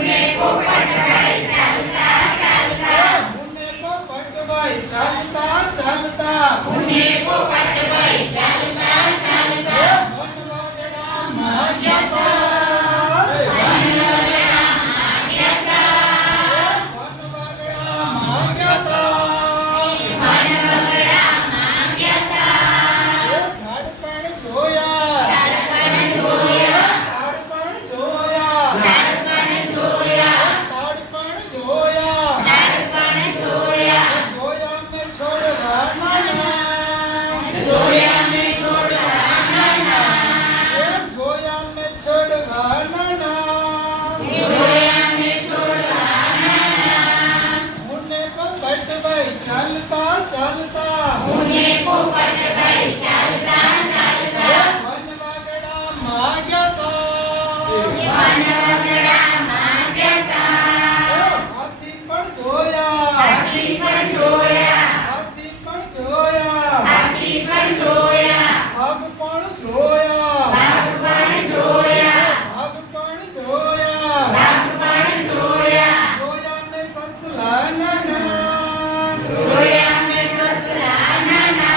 मुन्ने पोपट भाई चालता चालता मुन्ने पोपट भाई चालता चालता मुन्ने पोपट भाई चालता चालता चालता चालता मुन्ने पोपट भाई चालता चालता वनवागड़ा माग्याता हाथी पण जोया हाथी पण जोया भाग पण जोया जोया में ससला नाना जोया में ससला नाना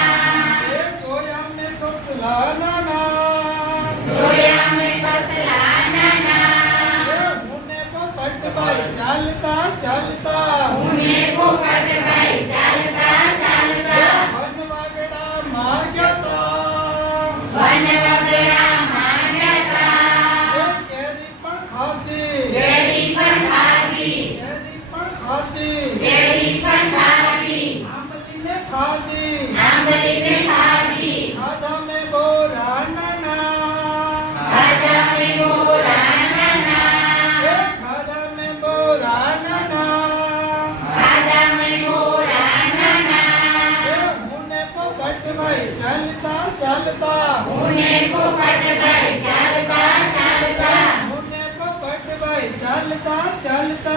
मुन्ने पोपट भाई चालता चालता वनवागड़ा माग्याता केरी पण खाती आंबली ने खाती खाधा में बोरा नाना खाधा में बोरा मुन्ने पोपट भाई चालता चालता मुन्ने पोपट भाई चालता चालता